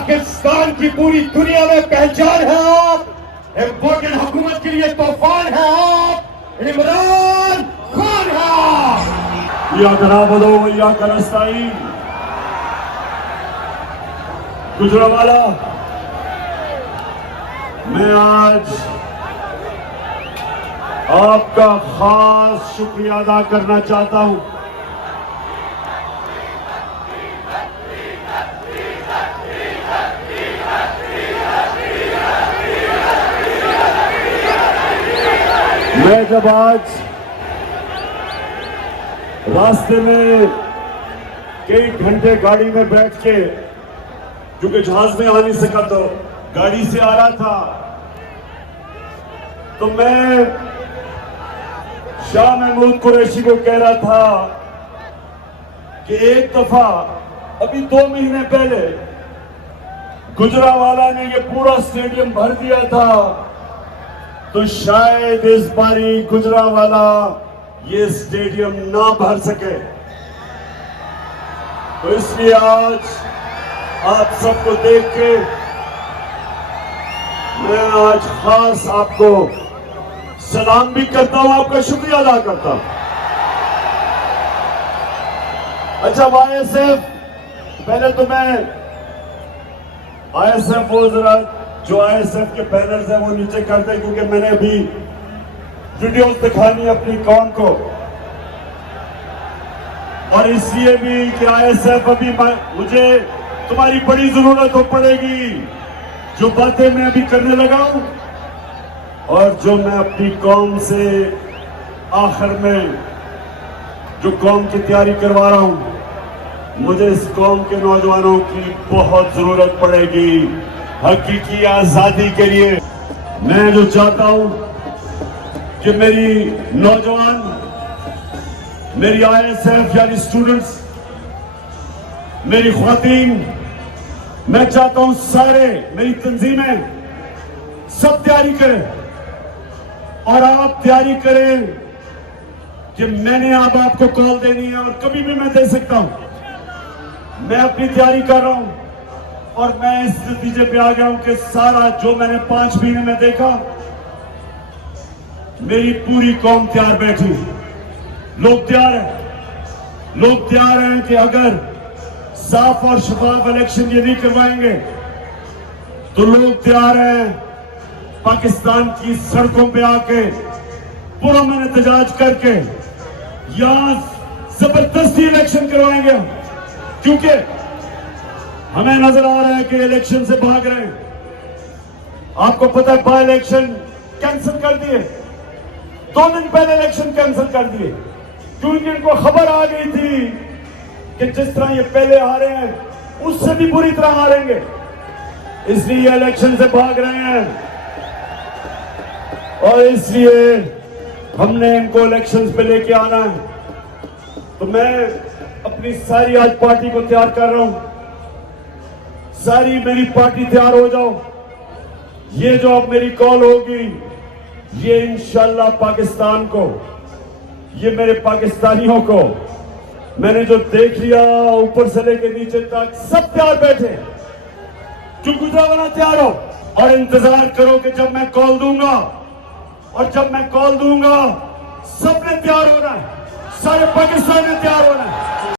पाकिस्तान की पूरी दुनिया में पहचान है आप, इम्पोर्टेड हुकूमत के लिए तूफान है आप, इमरान खान है आप। या कराबदो या करस्ताई गुजरावाला, मैं आज आपका खास शुक्रिया अदा करना चाहता हूं। मैं जब आज रास्ते में कई घंटे गाड़ी में बैठ के, क्योंकि जहाज में आ नहीं सका तो गाड़ी से आ रहा था, तो मैं शाह महमूद कुरैशी को कह रहा था कि एक दफा अभी 2 महीने पहले गुजरावाला ने ये पूरा स्टेडियम भर दिया था, तो शायद इस बारी गुजरावाला ये स्टेडियम ना भर सके। तो इसलिए आज आप सबको देख के मैं आज खास आपको सलाम भी करता हूं, आपका शुक्रिया अदा करता हूं। अच्छा, आईएसएफ, पहले तो मैं आईएसएफ वो जरा जो आईएसएफ के बैनर्स हैं वो नीचे कर दें, क्योंकि मैंने अभी वीडियोस दिखानी अपनी कौम को, और इसलिए भी कि आईएसएफ अभी मुझे तुम्हारी बड़ी जरूरत हो पड़ेगी। जो बातें मैं अभी करने लगा हूं और जो मैं अपनी कौम से आखिर में जो कौम की तैयारी करवा रहा हूं, मुझे इस कौम के नौजवानों की बहुत जरूरत पड़ेगी हकीकी आजादी के लिए। मैं जो चाहता हूं कि मेरी नौजवान, मेरी आईएसएफ यानी स्टूडेंट्स, मेरी ख्वातीन, मैं चाहता हूं सारे, मेरी तंजीमें सब तैयारी करें, और आप तैयारी करें कि मैंने अब आपको कॉल देनी है और कभी भी मैं दे सकता हूं। मैं अपनी तैयारी कर रहा हूं और मैं इस नतीजे पे आ गया हूं कि सारा जो मैंने 5 महीने में देखा, मेरी पूरी कौम तैयार बैठी। लोग तैयार हैं, लोग तैयार हैं कि अगर साफ और शफाफ इलेक्शन ये नहीं करवाएंगे तो लोग तैयार हैं पाकिस्तान की सड़कों पे आके पुरअमन एहतजाज करके यहां जबरदस्ती इलेक्शन करवाएंगे, क्योंकि हमें नजर आ रहा है कि इलेक्शन से भाग रहे हैं। आपको पता है बाय इलेक्शन कैंसिल कर दिए, 2 दिन पहले इलेक्शन कैंसिल कर दिए, क्योंकि इनको खबर आ गई थी कि जिस तरह ये पहले हारे हैं उससे भी बुरी तरह हारेंगे, इसलिए इलेक्शन से भाग रहे हैं। और इसलिए हमने इनको इलेक्शंस पे लेके आना है। तो मैं अपनी सारी आज पार्टी को तैयार कर रहा हूं, सारी मेरी पार्टी तैयार हो जाओ। ये जो अब मेरी कॉल होगी, ये इंशाल्लाह पाकिस्तान को, ये मेरे पाकिस्तानियों को, मैंने जो देख लिया ऊपर से लेके नीचे तक सब तैयार बैठे, जो गुजरावाला तैयार हो, और इंतजार करो कि जब मैं कॉल दूंगा, और जब मैं कॉल दूंगा सबने तैयार होना है, सारे पाकिस्तान ने तैयार होना है।